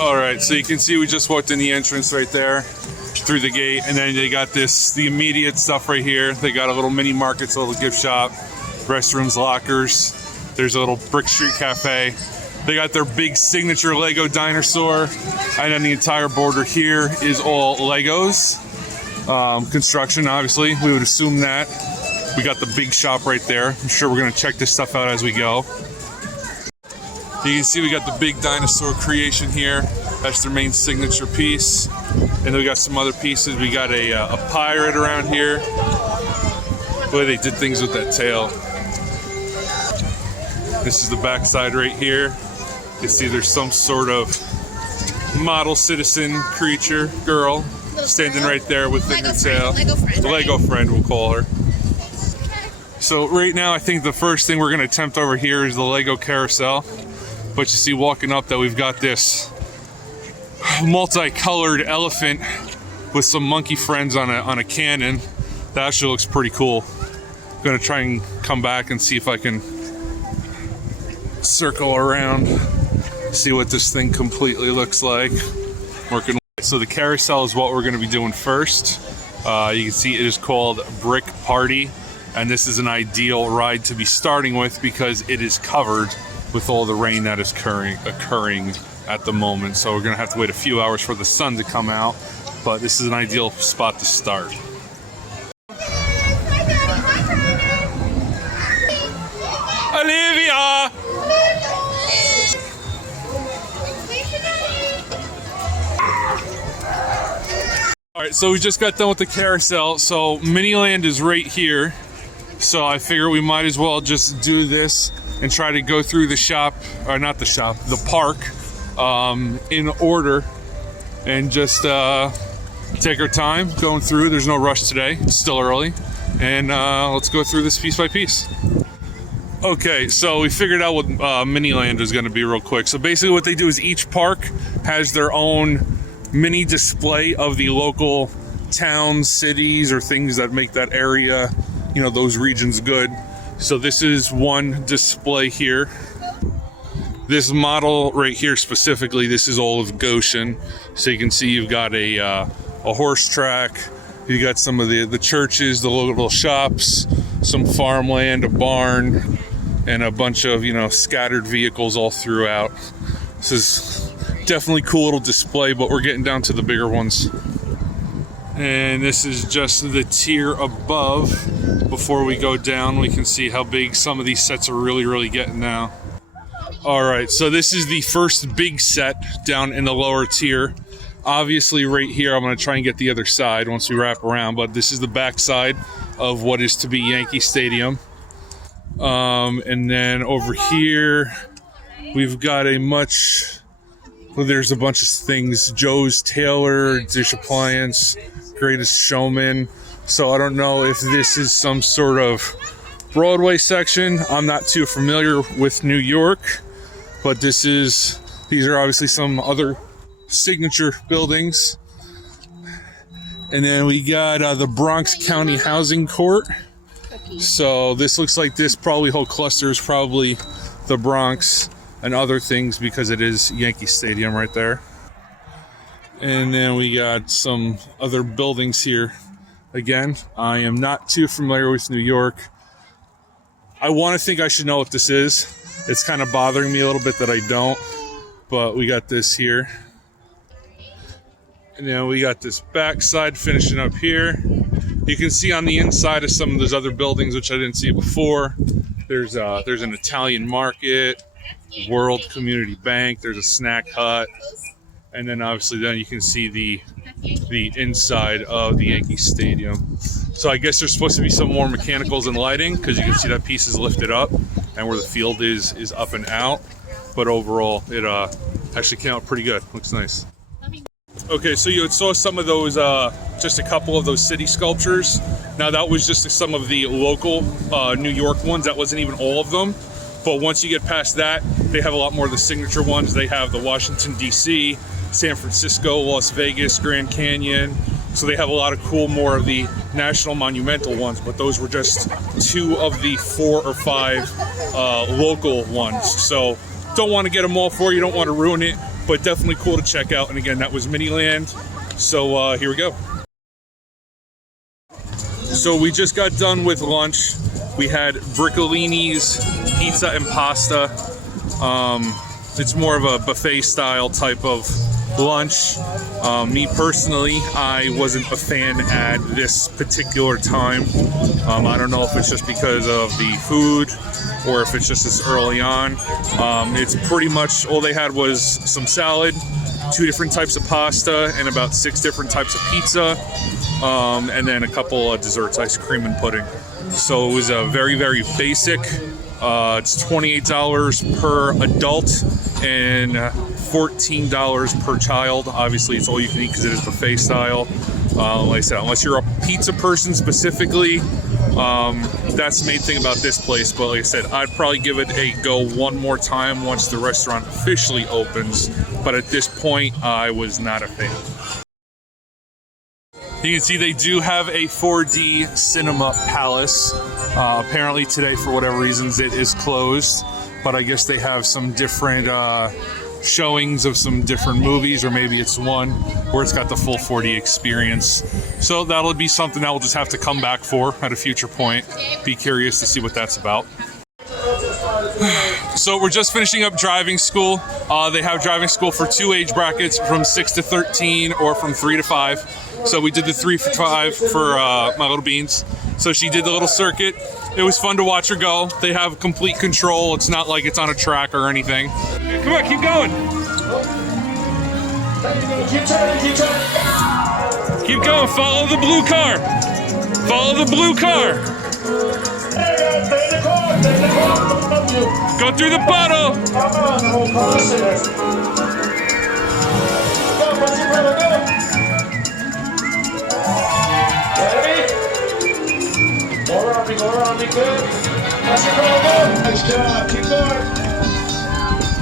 All right, so you can see we just walked in the entrance right there through the gate, and then they got the immediate stuff right here. They got a little mini market, a little gift shop, restrooms, lockers. There's a little Brick Street Cafe. They got their big signature Lego dinosaur, and then the entire border here is all Legos. Construction, obviously, we would assume that. We got the big shop right there. I'm sure we're gonna check this stuff out as we go. You can see we got the big dinosaur creation here. That's their main signature piece. And then we got some other pieces. We got a pirate around here. Boy, they did things with that tail. This is the backside right here. You can see there's some sort of model citizen creature girl standing right there with her tail. The Lego friend, we'll call her. So right now, I think the first thing we're going to attempt over here is the Lego Carousel. But you see walking up that we've got this multicolored elephant with some monkey friends on a cannon. That actually looks pretty cool. I'm gonna try and come back and see if I can circle around, see what this thing completely looks like. Working. So the carousel is what we're gonna be doing first. You can see it is called Brick Party, and this is an ideal ride to be starting with because it is covered with all the rain that is occurring at the moment. So we're gonna have to wait a few hours for the sun to come out, but this is an ideal spot to start. Olivia! All right, so we just got done with the carousel. So Miniland is right here. So I figure we might as well just do this and try to go through the shop, or not the shop, the park, in order, and just take our time going through. There's no rush today, it's still early, and let's go through this piece by piece. Okay, so we figured out what Miniland is gonna be real quick. So basically what they do is each park has their own mini display of the local towns, cities, or things that make that area, you know, those regions good. So this is one display here. This model right here specifically, this is all of Goshen. So you can see you've got a horse track, you got some of the churches, the little shops, some farmland, a barn, and a bunch of, you know, scattered vehicles all throughout. This is definitely cool little display, but we're getting down to the bigger ones. And this is just the tier above. Before we go down, we can see how big some of these sets are really getting now. All right, so this is the first big set down in the lower tier. Obviously right here, I'm gonna try and get the other side once we wrap around, but this is the back side of what is to be Yankee Stadium. And then over here, we've got there's a bunch of things. Joe's Tailor, Dish Appliance, Greatest Showman. So I don't know if this is some sort of Broadway section. I'm not too familiar with New York, but these are obviously some other signature buildings. And then we got the Bronx County Housing Court. So this looks like this whole cluster is probably the Bronx and other things because it is Yankee Stadium right there. And then we got some other buildings here. Again, I am not too familiar with New York. I want to think I should know what this is. It's kind of bothering me a little bit that I don't, but we got this here. And then we got this backside finishing up here. You can see on the inside of some of those other buildings, which I didn't see before, there's an Italian market, World Community Bank, there's a snack hut, and then obviously then you can see the inside of the Yankee Stadium. So I guess there's supposed to be some more mechanicals and lighting because you can see that piece is lifted up and where the field is up and out. But overall, it actually came out pretty good. Looks nice. Okay, so you saw some of those, just a couple of those city sculptures. Now that was just some of the local New York ones. That wasn't even all of them. But once you get past that, they have a lot more of the signature ones. They have the Washington, D.C., San Francisco, Las Vegas, Grand Canyon. So they have a lot of more of the national monumental ones, but those were just 2 of the 4 or 5 local ones. So don't want to get them all for you, don't want to ruin it. but definitely cool to check out. And again, that was Miniland. So here we go. So we just got done with lunch. We had briccolini's pizza and pasta. It's more of a buffet style type of lunch. Me personally, I wasn't a fan at this particular time. I don't know if it's just because of the food or if it's just as early on. It's pretty much all they had was some salad, 2 different types of pasta, and about 6 different types of pizza, and then a couple of desserts, ice cream and pudding. So it was a very, very basic. It's $28 per adult and $14 per child. Obviously, it's all you can eat because it is buffet style. Like I said, unless you're a pizza person specifically, that's the main thing about this place. But like I said, I'd probably give it a go one more time once the restaurant officially opens. But at this point, I was not a fan. You can see they do have a 4D Cinema Palace. Apparently today, for whatever reasons, it is closed. But I guess they have some different showings of some different movies, or maybe it's one where it's got the full 4D experience. So that'll be something that we'll just have to come back for at a future point. Be curious to see what that's about. So we're just finishing up driving school. They have driving school for 2 age brackets, from 6 to 13 or from 3 to 5. So we did the 3 for 5 for my little beans. So she did the little circuit. It was fun to watch her go. They have complete control. It's not like it's on a track or anything. Come on, keep going. Keep turning. Keep going. Follow the blue car. Follow the blue car. Go through the puddle. Go around, be good. That's your goal, go. Nice job, keep going.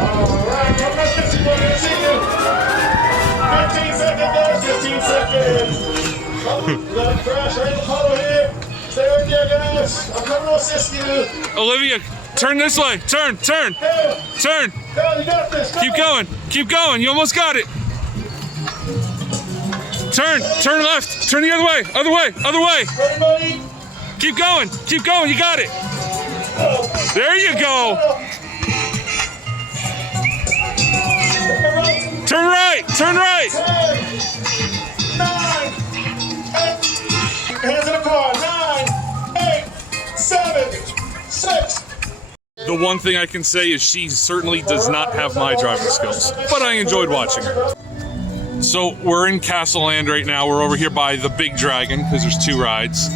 All right, come on, 15 more, let's see you. 15 seconds, guys, 15 seconds. Oh, let it crash right in the puddle here. Stay right there, guys. I'm coming to assist you. Olivia, turn this way. Turn. Go, you got this. Keep going. Keep going. You almost got it. Turn left. Turn the other way. Other way. Ready, buddy? Keep going, you got it. There you go. Turn right. 10, 9, 8, hands in the car, 9, 8, 7, 6. The one thing I can say is she certainly does not have my driving skills, but I enjoyed watching her. So we're in Castle Land right now. We're over here by the Big Dragon because there's 2 rides.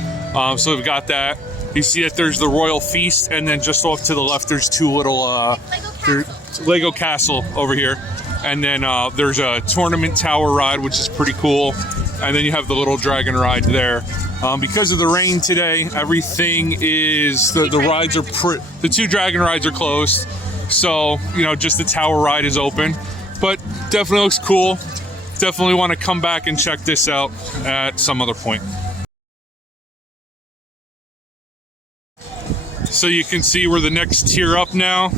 So we've got that. You see that there's the Royal Feast, and then just off to the left, there's 2 little Lego Castle over here. And then there's a Tournament Tower ride, which is pretty cool. And then you have the little dragon ride there. Because of the rain today, everything is, the rides are, the 2 dragon rides are closed. So, just the tower ride is open. But definitely looks cool. Definitely want to come back and check this out at some other point. So you can see we're the next tier up now.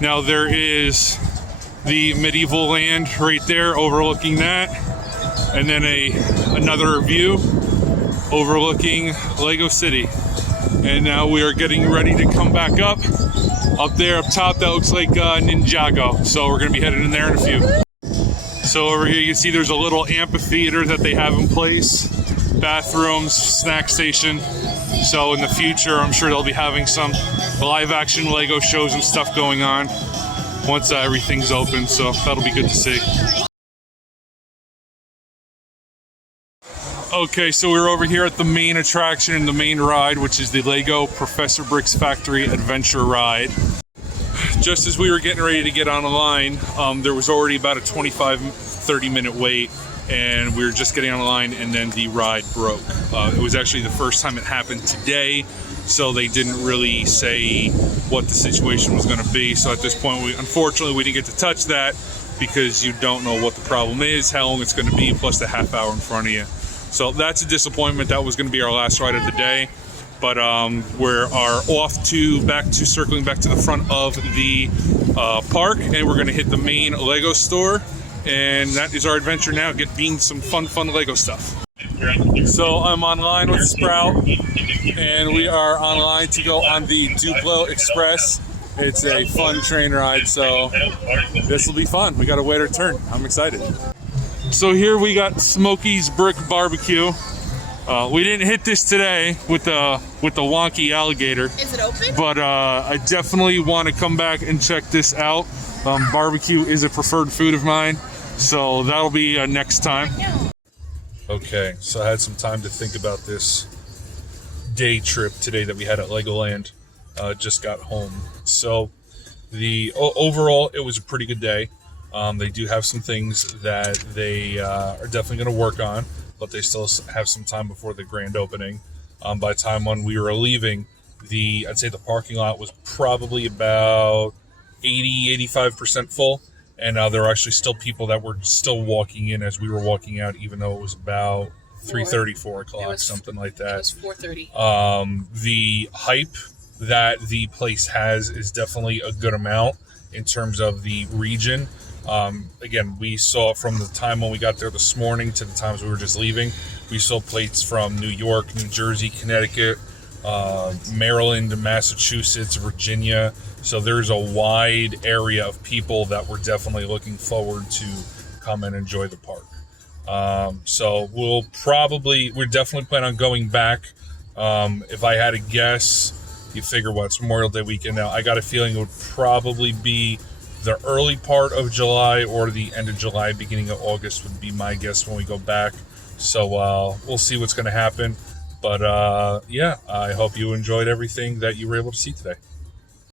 Now there is the medieval land right there overlooking that. And then another view overlooking Lego City. And now we are getting ready to come back up. Up there, up top, that looks like Ninjago. So we're gonna be headed in there in a few. So over here you can see there's a little amphitheater that they have in place. Bathrooms, snack station. So in the future, I'm sure they'll be having some live action Lego shows and stuff going on once everything's open. So that'll be good to see. Okay, so we're over here at the main attraction and the main ride, which is the Lego Professor Brick's Factory Adventure Ride. Just as we were getting ready to get on the line, there was already about a 25-30 minute wait, and we were just getting on the line, and then the ride broke. It was actually the first time it happened today, so they didn't really say what the situation was going to be. So at this point, unfortunately, we didn't get to touch that because you don't know what the problem is, how long it's going to be, plus the half hour in front of you. So that's a disappointment. That was going to be our last ride of the day. But we're circling back to the front of the park, and we're gonna hit the main Lego store, and that is our adventure now. Being some fun Lego stuff. So I'm online with Sprout, and we are online to go on the Duplo Express. It's a fun train ride, so this will be fun. We got to wait our turn. I'm excited. So here we got Smokey's Brick Barbecue. We didn't hit this today with the wonky alligator. Is it open? But I definitely want to come back and check this out. Barbecue is a preferred food of mine, so that'll be next time. Okay, so I had some time to think about this day trip today that we had at Legoland. Just got home. So overall, it was a pretty good day. They do have some things that they are definitely going to work on, but they still have some time before the grand opening. By the time when we were leaving, I'd say the parking lot was probably about 80-85% full. And there were actually still people that were still walking in as we were walking out, even though it was about 3:30, 4 o'clock, something like that. It was 4:30. The hype that the place has is definitely a good amount in terms of the region. Again, we saw from the time when we got there this morning to the times we were just leaving, we saw plates from New York, New Jersey, Connecticut, Maryland, Massachusetts, Virginia. So there's a wide area of people that were definitely looking forward to come and enjoy the park. So we're definitely plan on going back. If I had to guess, you figure it's Memorial Day weekend now. I got a feeling it would probably be the early part of July or the end of July, beginning of August would be my guess when we go back. So we'll see what's going to happen. But yeah, I hope you enjoyed everything that you were able to see today.